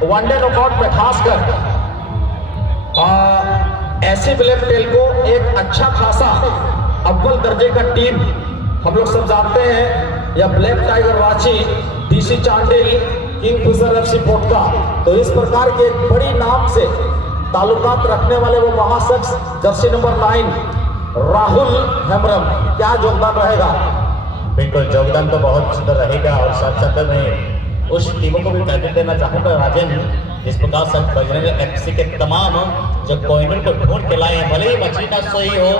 One day knockout में खासकर ऐसे ब्लैक टेल को एक अच्छा खासा अव्वल दर्जे का टीम हम लोग सब जानते हैं, या ब्लैक टाइगर वाची, DC Chandil, Kingfisher FC Potka. तो इस प्रकार के एक बड़ी नाम से ताल्लुकात रखने वाले वो महाशख्स जर्सी नंबर 9 राहुल हेम्ब्रम, क्या योगदान रहेगा? बिल्कुल योगदान तो बहुत सुंदर रहेगा और साथ साथ में उस टीमों को भी क्रेडिट देना चाहूँगा राजन, जिस प्रकार से बजरंग एफसी के तमाम जो कोहिनूर को ढूंढ के लाए हैं, भले ही मछली ना सही हो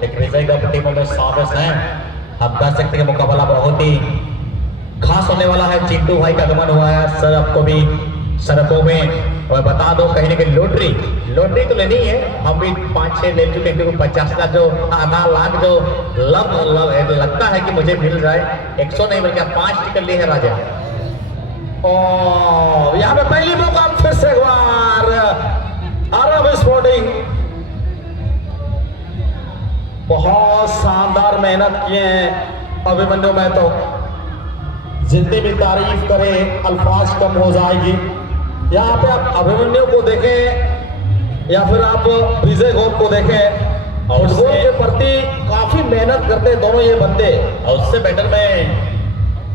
लेकिन विजय कप टीमों में साबित हैं। हम कह सकते हैं मुकाबला बहुत ही खास होने वाला है। चिंटू भाई का आगमन हुआ है सर, आपको भी सड़कों में, और बता दो कहीं ना कहीं लॉटरी तो लेनी है, हम भी 5-6 ले चुके हैं क्योंकि 50 का जो आधा लाख जो लगता है कि मुझे मिल जाए, 100 नहीं बल्कि 5 टिकट लिए है राजा। और यहाँ पे पहली मौका फिर से एक बार अरब स्पोर्टिंग, बहुत शानदार मेहनत किए हैं अभिमन्यु में, तो जितनी भी तारीफ करें अल्फाज कम हो जाएगी। यहाँ पे आप अभिमन्यु को देखें या फिर आप विजय गोप को देखें, और फुटबॉल के प्रति काफी मेहनत करते हैं दोनों ये बंदे। और उससे बेटर में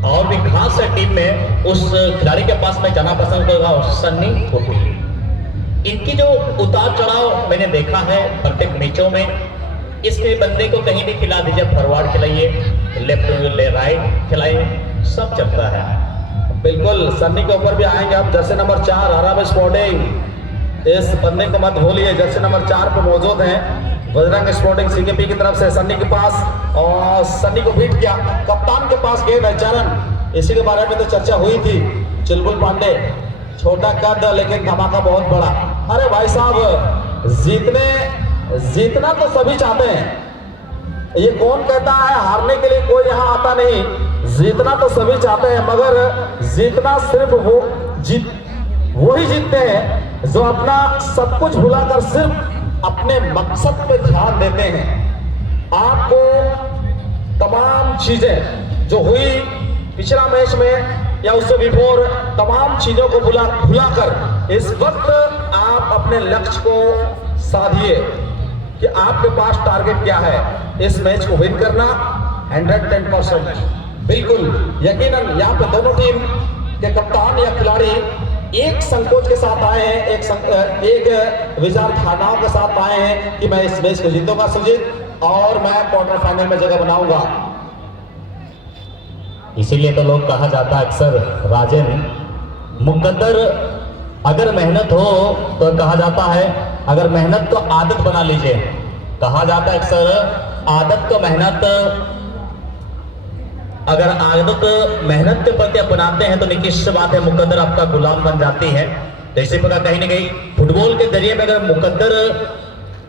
और भी खास है टीम में उस खिलाड़ी के पास मैं जाना पसंद करूंगा, सन्नी कोहली। इनकी जो उतार चढ़ाव मैंने देखा है प्रत्येक मैचों में, इसके बंदे को कहीं भी खिला दीजिए, फॉरवर्ड खिलाइए, लेफ्ट ले राइट खिलाइए, सब चलता है। बिल्कुल सन्नी के ऊपर भी आएंगे आप। जर्सी नंबर 4 अरब स्पोर्टिंग, इस बंदे को मत भूलिए, जर्सी नंबर 4 पे मौजूद हैं बजरंग स्पोर्टिंग सीकेपी की तरफ से सन्नी के पास, और सन्नी को बीट किया। कप्तान के पास गेंद है चरण, इसी के बारे में तो चर्चा हुई थी। चुलबुल पांडे, छोटा कद लेकिन धमाका बहुत बड़ा। अरे भाई साहब, जीतना तो सभी चाहते हैं, ये कौन कहता है हारने के लिए कोई यहाँ आता नहीं। जीतना तो सभी चाहते हैं, मगर जीतना सिर्फ वो ही जीतते हैं जो अपना सब कुछ भुलाकर सिर्फ अपने मकसद पे ध्यान देते हैं। आपको तमाम चीजें जो हुई पिछला मैच में या उससे बिफोर, तमाम चीजों को भुलाकर इस वक्त आप अपने लक्ष्य को साधिए कि आपके पास टारगेट क्या है, इस मैच को विन करना 110%। बिल्कुल यकीनन यहाँ पे दोनों टीम के कप्तान या खिलाड़ी एक संकोच के साथ आए हैं, एक विचारधाराओं के साथ आए हैं कि मैं इस मैच को जीतूंगा सुजीत, और मैं क्वार्टर फाइनल में जगह बनाऊंगा। इसीलिए तो लोग कहा जाता है अक्सर राजन, मुकद्दर अगर मेहनत हो तो कहा जाता है अगर मेहनत तो आदत बना लीजिए। कहा जाता है अक्सर आदत तो मेहनत, अगर आदत मेहनत के प्रति अपनाते हैं तो निश्चित सी बात है मुकद्दर आपका गुलाम बन जाती है। तो इसी प्रकार कहीं ना कहीं फुटबॉल के जरिए में अगर मुकद्दर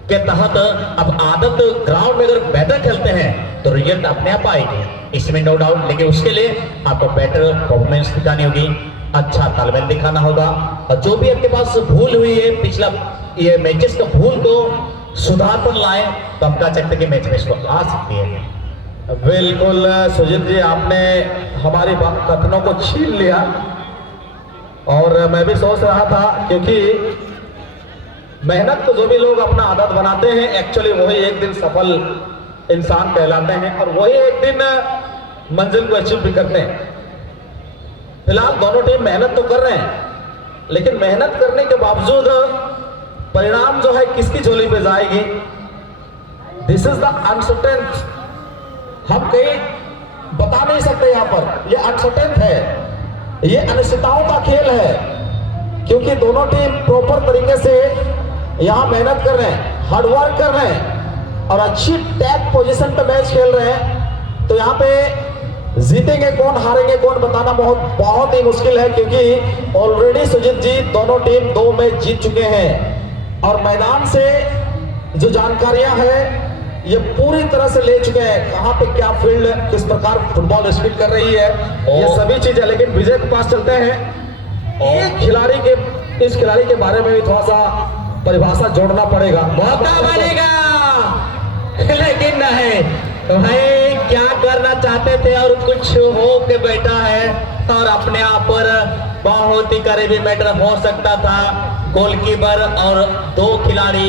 के तहत अब आदत ग्राउंड में अगर बेहतर खेलते हैं तो रिजल्ट अपने आप आएगी, इसमें नो डाउट। लेकिन उसके लिए आपको बेटर परफॉर्मेंस दिखानी होगी, अच्छा तालमेल दिखाना होगा, और जो भी आपके पास भूल हुई है पिछला ये मैचेस का भूल को सुधार पर लाए तो हम कह सकते कि मैच में इसको आ सकती है। बिल्कुल सुजीत जी, आपने हमारी कथनों को छीन लिया, और मैं भी सोच रहा था क्योंकि मेहनत को जो भी लोग अपना आदत बनाते हैं एक्चुअली वही एक दिन सफल इंसान कहलाते हैं, और वही एक दिन मंजिल को अचीव भी करते हैं। फिलहाल दोनों टीम मेहनत तो कर रहे हैं, लेकिन मेहनत करने के बावजूद परिणाम जो है किसकी झोली पे जाएगी, दिस इज द अनसर्टेन। हम कहीं बता नहीं सकते, यहाँ पर ये अनसर्टेन है, ये अनिश्चितताओं का खेल है, क्योंकि दोनों टीम प्रॉपर तरीके से यहाँ मेहनत कर रहे हैं, हार्डवर्क कर रहे हैं, और अच्छी टैग पोजीशन पे मैच खेल रहे हैं। तो यहाँ पे जीतेंगे कौन हारेंगे कौन बताना बहुत ही मुश्किल है, क्योंकि ऑलरेडी सुजीत जी दोनों टीम 2 मैच जीत चुके हैं, और मैदान से जो जानकारियां हैं ये पूरी तरह से ले चुके हैं, कहां पे क्या फील्ड किस प्रकार फुटबॉल स्पीड कर रही है, ये सभी चीजें। लेकिन विजय के पास चलते हैं, एक खिलाड़ी के, इस खिलाड़ी के बारे में भी थोड़ा सा परिभाषा जोड़ना पड़ेगा। मौका बनेगा लेकिन नहीं तो भाई क्या करना चाहते थे और कुछ हो के बैठा है और अपने आप पर बहुत ही करीबी मैटर हो सकता था। गोलकीपर और दो खिलाड़ी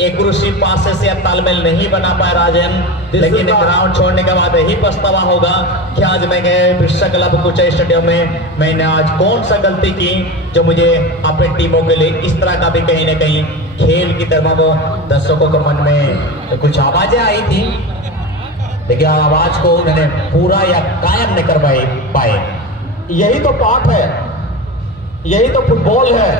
एक दूसरी पासे से तालमेल नहीं बना पाए राजन, लेकिन ग्राउंड छोड़ने के बाद यही पछतावा होगा कि आज मैं गए विश्व क्लब कुछ स्टेडियम में मैंने आज कौन सा गलती की जो मुझे अपनी टीमों के लिए इस तरह का भी कहीं ना कहीं खेल की तरफ दर्शकों के मन में कुछ आवाजें आई थी, लेकिन आवाज को उन्होंने पूरा या कायम नहीं कर पाए। यही तो पाठ है, यही तो फुटबॉल है।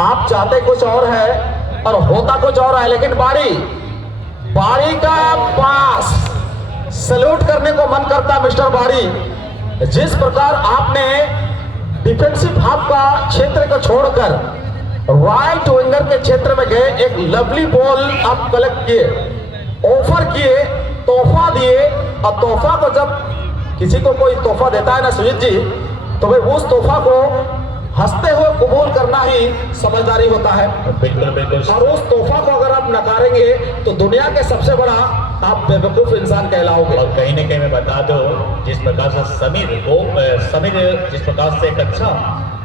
आप चाहते कुछ और है और होता कुछ और है, लेकिन बारी का पास सैल्यूट करने को मन करता है मिस्टर बारी। जिस प्रकार आपने डिफेंसिव हाफ का क्षेत्र को छोड़कर राइट विंगर के क्षेत्र में गए, एक लवली बॉल आप कलेक्ट किए, ऑफर किए, तोहफा दिए, और तोहफा को जब किसी को कोई तोहफा देता है ना सुजीत जी, तो भाई उस तोहफा को हंसते हुए कबूल करना ही समझदारी होता है। बिल्कुल बिल्कुल। और उस तोहफा को अगर आप नकारेंगे तो दुनिया के सबसे बड़ा आप बेवकूफ इंसान कहलाओगे। और कहीं ना कहीं मैं बता दो, जिस प्रकार से समीर जिस प्रकार से एक अच्छा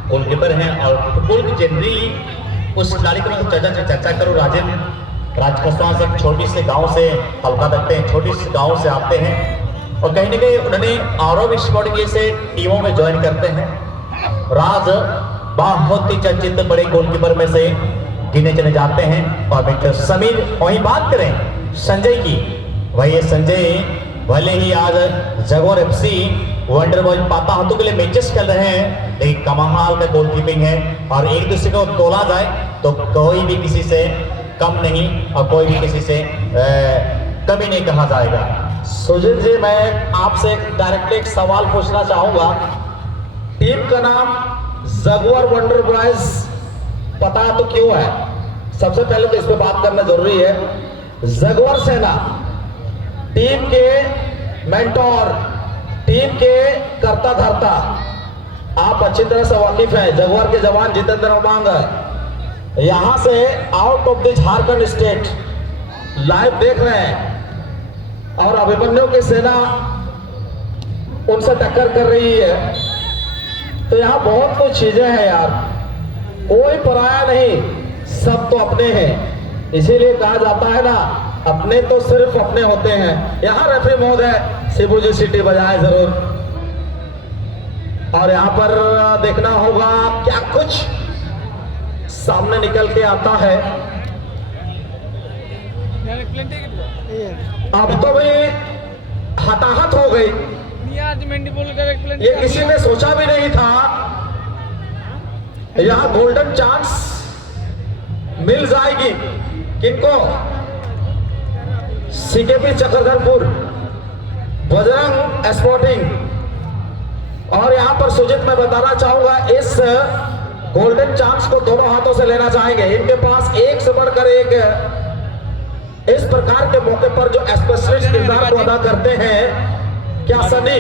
गोलकीपर है और फुटबॉल की जनरली उस खिलाड़ी को मैं चर्चा करूँ राजन, राजकसवा से छोटी से गांव से हल्का रखते हैं, छोटी से गांव से आते हैं और कहीं ना कहीं उन्होंने आरव स्पोर्टिंग से टीमों में ज्वाइन करते हैं। राज बहुत ही चर्चित बड़े गोलकीपर में से गिने चले जाते हैं। और मिस्टर समीर, वही बात करें संजय की, वही संजय भले ही आज जगोर एफसी वंडर बॉय पाता हाथों के लिए मैचेस खेल रहे हैं, लेकिन कमाल का गोलकीपिंग है और एक दूसरे को तोला जाए तो कोई भी किसी से कम नहीं और कोई भी किसी से कमी नहीं कहा जाएगा। सुजीत जी, मैं आपसे डायरेक्टली एक सवाल पूछना चाहूंगा। टीम का नाम जगुआर वंडर बॉयज पता तो क्यों है? सबसे पहले तो इस पे बात करना जरूरी है। जगुआर सेना टीम के मेंटोर, टीम के कर्ता धर्ता, आप अच्छी तरह से वाकिफ हैं। जगुआर के जवान जितेंद्र अमांग यहां से out of the Jharkhand state live देख रहे हैं और अभिमन्यु की सेना उनसे टक्कर कर रही है। तो यहाँ बहुत कुछ चीजें हैं यार, कोई पराया नहीं, सब तो अपने हैं। इसीलिए कहा जाता है ना, अपने तो सिर्फ अपने होते हैं। यहाँ रेफरी महोदय शिबू जी सीटी बजाए जरूर। और यहाँ पर देखना होगा क्या कुछ सामने निकल के आता है। अब तो भाई हताहत हो गई, ये किसी ने सोचा भी नहीं था। यहां गोल्डन चांस मिल जाएगी किनको? CKP Chakradharpur, Bajrang sporting. और यहां पर सुजीत मैं बताना चाहूंगा, इस गोल्डन चांस को दोनों हाथों से लेना चाहेंगे। इनके पास एक से बढ़कर एक इस प्रकार के मौके पर जो स्पेशलिस्ट किरदार को अदा करते हैं। क्या सनी,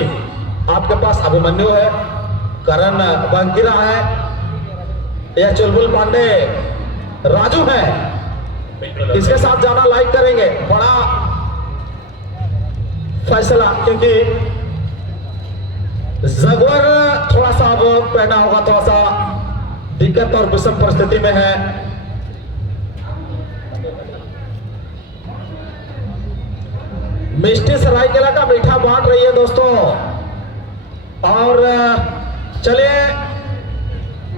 आपके पास अभिमन्यु है, करण बंकिरा है, या चुलबुल पांडे राजू है, इसके साथ जाना लाइक करेंगे। बड़ा फैसला, क्योंकि जगुआर थोड़ा सा अब पहना होगा, थोड़ा सा दिक्कत और विषम परिस्थिति में है। मिष्टी सरायकेला का मीठा बांट रही है दोस्तों। और चलिए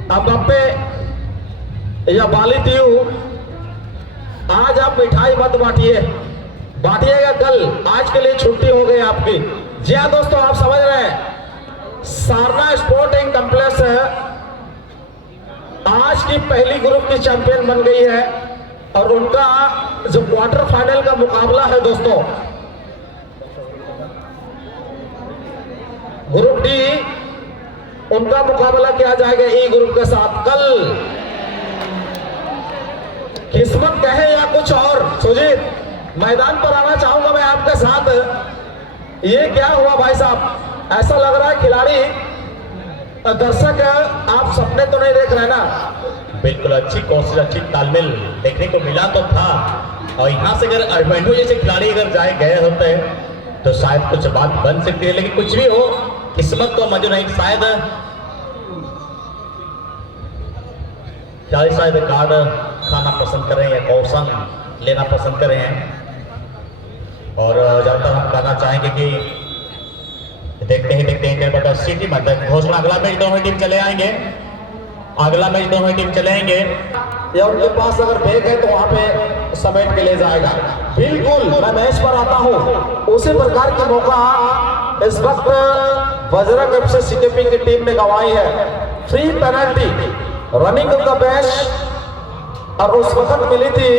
अब या बाली टीयू, आज आप मिठाई मत बांटिए, बांटिएगा कल, आज के लिए छुट्टी हो गई आपकी। जी हाँ दोस्तों, आप समझ रहे हैं, सारना स्पोर्टिंग कॉम्प्लेक्स आज की पहली ग्रुप की चैंपियन बन गई है और उनका जो क्वार्टर फाइनल का मुकाबला है दोस्तों, ग्रुप डी, उनका मुकाबला किया जाएगा ई ग्रुप के साथ कल। किस्मत कहे या कुछ और, सुजीत मैदान पर आना चाहूंगा मैं आपके साथ। ये क्या हुआ भाई साहब, ऐसा लग रहा है खिलाड़ी दर्शक आप सपने तो नहीं देख रहे ना? बिल्कुल अच्छी कोशिश, अच्छी तालमेल देखने को मिला तो था। और यहाँ से अगर अभिमन्यु जैसे खिलाड़ी अगर गए होते तो शायद कुछ बात बन सकती है, लेकिन कुछ भी हो किस्मत तो मंजूर नहीं। शायद क्या शायद कार्ड खाना पसंद करें या कौशन लेना पसंद करें हैं। और ज़्यादातर हम कहना चाहेंगे कि देखते हैं बता सिटी मत घोषणा अगला मैच दोनों टीम चले आएंगे, अगला मैच दोनों टीम चले आएंगे। या उनके पास अगर बैग है तो वहां पे समेट के ले जाएगा। बिल्कुल मैं मैच पर आता हूं, उसी प्रकार की मौका इस वक्त बजरंग एफसी सीकेपी की टीम ने गंवाई है। Free penalty running of the bench और उस वक्त मिली थी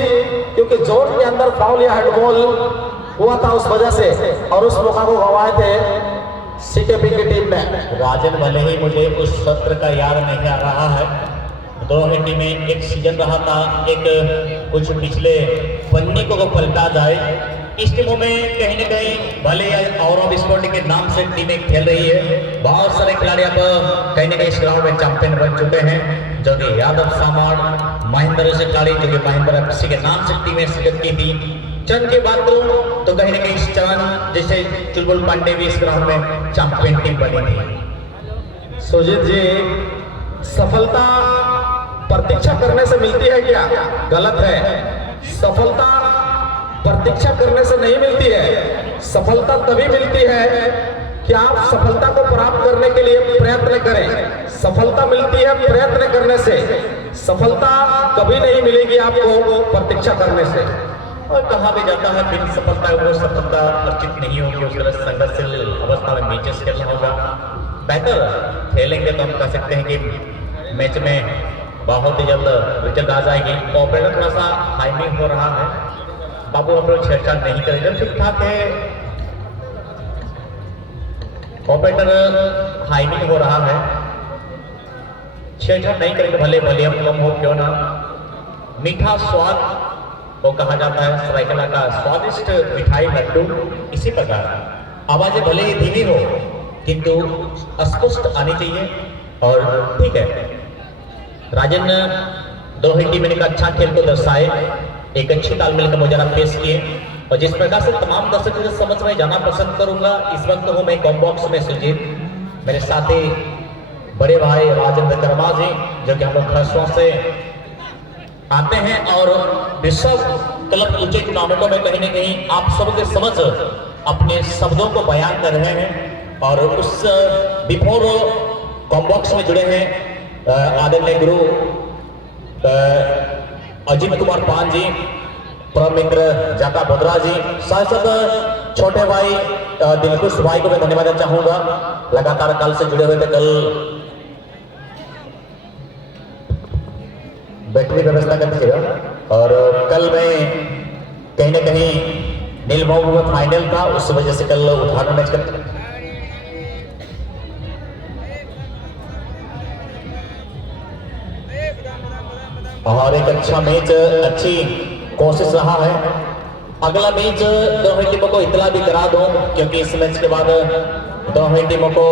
क्योंकि जोन के अंदर फाउल या हेडबॉल हुआ था उस वजह से, और उस मौका को गंवाए थे सीकेपी की टीम ने। राजन भले ही मुझे उस सत्र का याद नहीं आ रहा है, दोनों ही टीमें एक सीजन रहा था, एक कुछ पिछले पन्ने को पलटा जाए। इस टीमों में कहीं न कहीं भले और स्पोर्टिंग के नाम से टीमें खेल रही है, बहुत सारे खिलाड़ी अब कहीं न कहीं इस ग्राउंड में चैंपियन बन चुके हैं, जो कि यादव सामाड़ महेंद्र से खिलाड़ी जो कि महेंद्र एफसी के नाम से टीमें शिरकत की थी। चरण की बात करूं तो कहीं न कहीं इस चरण जैसे चुलबुल पांडे भी इस ग्राउंड में चैंपियन टीम बनी थी। सुजीत जी, सफलता प्रतीक्षा करने से मिलती है क्या? गलत है। सफलता प्रतीक्षा करने से नहीं मिलती है। सफलता तभी मिलती है कि आप सफलता को प्राप्त करने के लिए प्रयत्न करें। सफलता मिलती है प्रयत्न करने से, सफलता कभी नहीं मिलेगी आपको प्रतीक्षा करने से। और कहा भी जाता है बिन सफलता वो सफलता अर्जित नहीं होगी, उस तरह संघर्षशील अवस्था में मैचेस खेलना होगा। बेहतर खेलेंगे तो हम कह सकते हैं कि मैच में बहुत ही जल्द रिजल्ट आ जाएगी। ऑपरेटर थोड़ा सा हाइमिंग हो रहा है, बाबू हम लोग छेड़छाड़ नहीं करेंगे, ठीक ठाक है। ऑपरेटर हाइमिंग हो रहा है, छेड़छाड़ नहीं करेंगे, भले भले हम कम हो क्यों ना। मीठा स्वाद वो कहा जाता है सरायकेला का स्वादिष्ट मिठाई लड्डू, इसी प्रकार आवाजें भले ही धीमी हो किंतु स्पष्ट आनी चाहिए। और ठीक है, राजन दोनों ही टीम ने एक अच्छा खेल को दर्शाए, एक अच्छी तालमेल का मुजाहरा पेश किए, और जिस प्रकार से तमाम दर्शकों से समझ में जाना पसंद करूंगा। इस वक्त हूँ मैं कॉम्बॉक्स में सुजीत, मेरे साथी बड़े भाई राजेंद्र कर्मा जी जो कि हम लोग खरसों से आते हैं और विश्व क्लब ऊंचे टूर्नामेंटों में कहीं न कहीं आप सबके समझ अपने शब्दों को बयान कर रहे हैं। और उस बिफोर कॉम्बॉक्स में जुड़े हैं आदरणीय गुरु अजीत कुमार पान जी, परम मित्र जाका बोधरा जी, साथ साथ छोटे भाई दिलखुश भाई को मैं धन्यवाद देना चाहूंगा, लगातार कल से जुड़े हुए थे। कल बैटरी व्यवस्था करते थे और कल में कहीं न कहीं नीलमऊ में फाइनल था, उस वजह से कल उद्घाटन मैच करते और एक अच्छा मैच, अच्छी कोशिश रहा है। अगला मैच दोनों टीमों को इतला भी करा दूं क्योंकि इस मैच के बाद दोनों टीमों को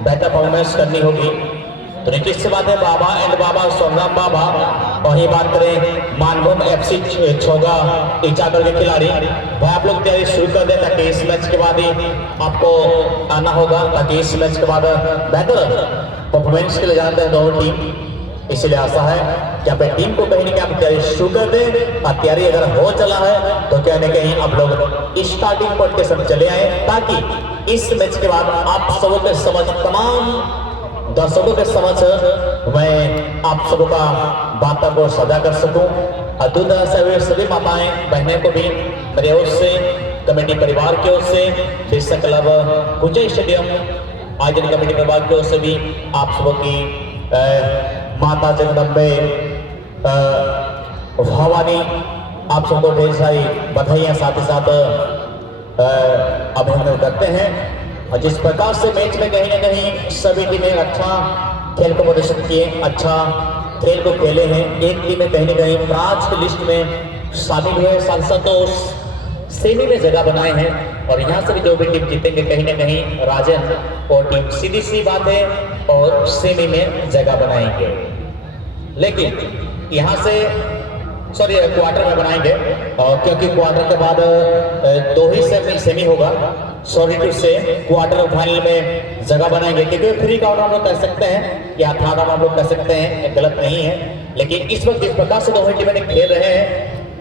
बेहतर परफॉर्मेंस करनी होगी। तो निश्चित सी बात है बाबा एंड बाबा सोमराम बाबा, वही बात करें मानभूम एफसी छोगा ईचागढ़ के खिलाड़ी, भाई आप लोग तैयारी शुरू कर दें ताकि इस मैच के बाद ही आपको आना होगा, ताकि इस मैच के बाद बेहतर परफॉर्मेंस के लिए जानते हैं दोनों टीम। इसलिए आशा है कि अपनी टीम को कहीं ना कहीं आप तैयारी शुरू कर दें, और तैयारी अगर हो चला है तो कहीं ना कहीं आप लोग स्टार्टिंग पॉइंट के साथ चले आए, ताकि इस मैच के बाद आप सबों के समझ, तमाम दर्शकों के समझ मैं आप सबों का बातों को सजा कर सकूं। और दूसरा से सभी माताएं बहनें को भी मेरे ओर से, कमेटी परिवार की ओर से, बिरसा क्लब कुंजई स्टेडियम आयोजन कमेटी परिवार की ओर से भी आप सबों की माता जगदम्बे भवानी आप सबको ढेर सारी बधाइयाँ साथ ही साथ अभिनंदन करते हैं। और जिस प्रकार से मैच में कहीं ना कहीं सभी टीमें अच्छा खेल को प्रदर्शन किए, अच्छा खेल को खेले हैं, एक टीम में कहीं ना कहीं प्रांत की लिस्ट में शामिल हुए, साथ साथ तो सेमी में जगह बनाए हैं। और यहाँ से भी जो भी टीम जीतेंगे कहीं ना कहीं राजन और टीम सीधी सी बात है और सेमी में जगह बनाएंगे। लेकिन यहाँ से सॉरी क्वार्टर में बनाएंगे, और क्योंकि क्वार्टर के बाद 2 ही सेमी होगा, सॉरी टू से क्वार्टर फाइनल में जगह बनाएंगे, क्योंकि फ्री काउंट हम लोग कर सकते हैं या था हम लोग कर सकते हैं, गलत नहीं है। लेकिन इस वक्त जिस प्रकार से दोनों टीमें खेल रहे हैं,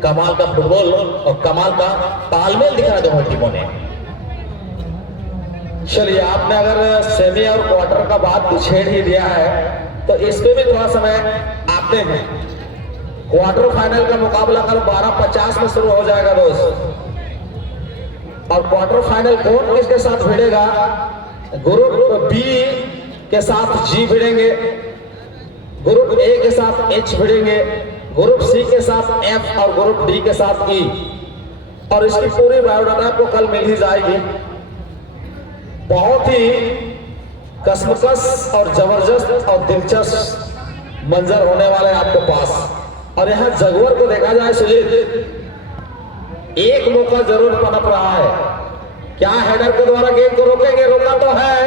कमाल का फुटबॉल और कमाल का तालमेल दिखा है दोनों टीमों ने। चलिए, आपने अगर सेमी और क्वार्टर का बात छेड़ ही दिया है तो इस पे भी थोड़ा समय आते हैं। क्वार्टर फाइनल का मुकाबला कल 12:50 में शुरू हो जाएगा दोस्त, और क्वार्टर फाइनल कौन किसके साथ भिड़ेगा? ग्रुप बी के साथ जी भिड़ेंगे, ग्रुप ए के साथ एच भिड़ेंगे, ग्रुप सी के साथ एफ और ग्रुप डी के साथ ई, और इसकी पूरी बायोडाटा आपको कल मिल ही जाएगी। बहुत ही कसमकस और जबरदस्त और दिलचस्प मंजर होने वाले हैं आपके पास। और यहाँ जगवर को देखा जाए सुजीत, एक मौका जरूर पनप रहा है, क्या हेडर के द्वारा गेंद को रोकेंगे? रोका तो है,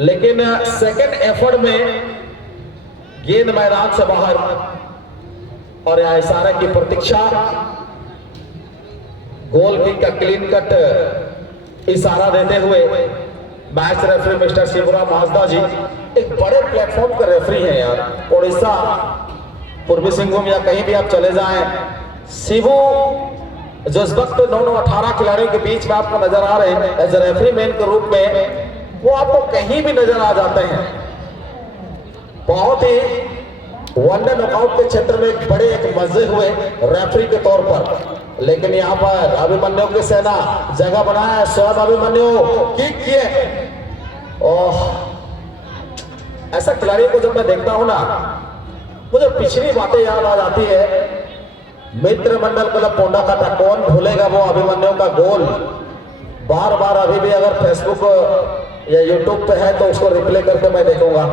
लेकिन सेकंड एफर्ट में गेंद मैदान से बाहर, और यहाँ इशारे की प्रतीक्षा, गोल किक का क्लीन कट इशारा देते हुए match referee mister Shivram Hasda ji एक बड़े प्लेटफॉर्म के रेफरी हैं यार। उड़ीसा, पूर्वी सिंहभूम या कहीं भी आप चले जाएं, शिवू जो इस वक्त 9-18 खिलाड़ियों के बीच में आपको नजर आ रहे हैं एज रेफरी मैन के रूप में, वो आपको कहीं भी नजर आ जाते हैं। बहुत ही वनडे नॉकआउट के क्षेत्र में एक बड़े एक मजे हुए रेफरी के तौर पर, लेकिन यहाँ पर अभिमन्यु की सेना जगह बनाया, स्वयं अभिमन्यु किक किए। ओह, ऐसा खिलाड़ी को जब मैं देखता हूं ना, मुझे पिछली बातें याद आ जाती है। मित्र मंडल क्लब पोंडा का था, कौन भूलेगा वो अभिमन्यु का गोल। बार बार अभी भी अगर फेसबुक या यूट्यूब पे है तो उसको रिप्ले करके मैं देखूंगा।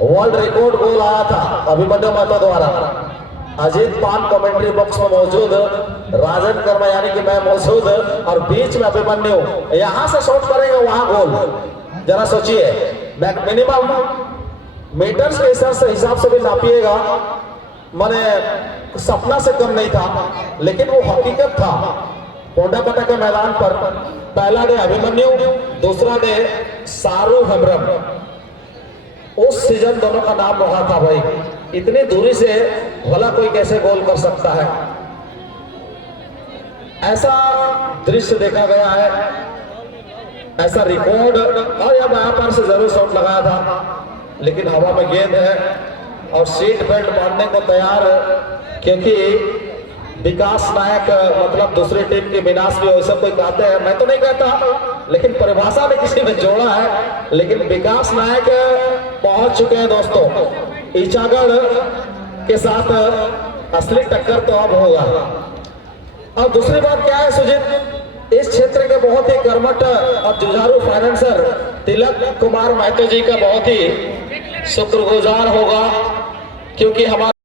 वर्ल्ड रिकॉर्ड गोल आया था अभिमन्यु महतो द्वारा। अजीत पान कमेंट्री बॉक्स में मौजूद, राजन कर्मा यानी कि मैं मौजूद, और बीच में अभिमन्यु यहां से शॉट करेंगे वहां गोल। जरा सोचिए, मिनिमम मीटर्स के हिसाब से भी नापिएगा, माने सपना से कम नहीं था, लेकिन वो हकीकत था। पोंडा कटा के मैदान पर पहला डे अभिमन्यु, दूसरा डे सारू हेम्ब्रम। उस सीजन दोनों का नाम रहा था भाई। इतनी दूरी से भला कोई कैसे गोल कर सकता है? ऐसा दृश्य देखा गया है, ऐसा रिकॉर्ड। और यह यहाँ पर से जरूर शॉट लगाया था, लेकिन हवा में गेंद है और सीट बेल्ट मारने को तैयार, क्योंकि विकास नायक मतलब दूसरी टीम की विनाश भी वैसे कोई कहते हैं, मैं तो नहीं कहता, लेकिन परिभाषा में किसी ने जोड़ा है। लेकिन विकास नायक पहुंच चुके हैं दोस्तों, ईचागढ़ के साथ असली टक्कर तो अब होगा। और दूसरी बात क्या है सुजीत, इस क्षेत्र के बहुत ही कर्मठ और जुझारू फाइनेंसर तिलक कुमार महतो जी का बहुत ही शुक्रगुजार होगा, क्योंकि हमारे